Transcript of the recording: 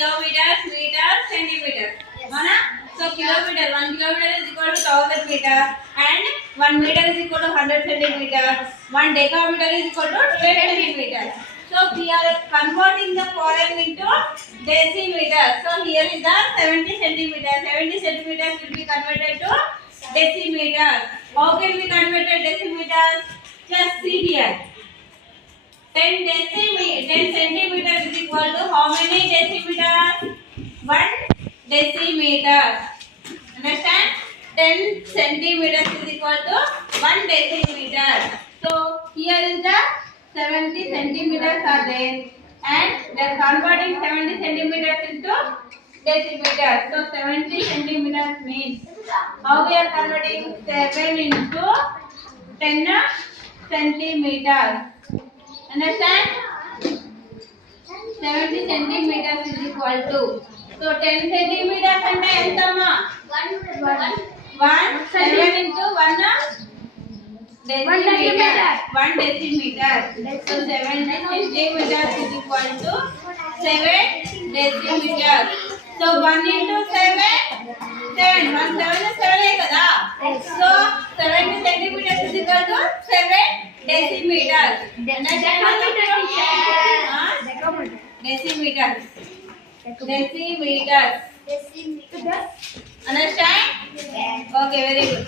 kilometers, meters, centimeters. Mana? So kilometer, 1 kilometer is equal to 1000 meters, and 1 meter is equal to 100 centimeters. 1 decameter is equal to 10 centimeters. So we are converting the following into decimeters. So here is the 70 centimeters. 70 centimeters will be converted to decimeters. How can we convert decimeters? Just see here. 10 centimeters is equal to how many decimeters? 1 decimeter. Understand? 10 centimeters is equal to 1 decimeter. So here is the 70 centimeters are there, and they are converting 70 centimeters into decimeters. So 70 centimeters means how we are converting 7 into 10 centimeters. Understand? 70 centimeters is equal to, so 10 centimeters and entama 1 7 into 1 decimeter. 1 decimeter. So 70 centimeters is equal to 7 decimeters. So 1 into 7 7. 1 7 is 7 kada. So 70 centimeters is equal to 7 decimeters. Decimeters. Decimeters. Understand? Okay, very good.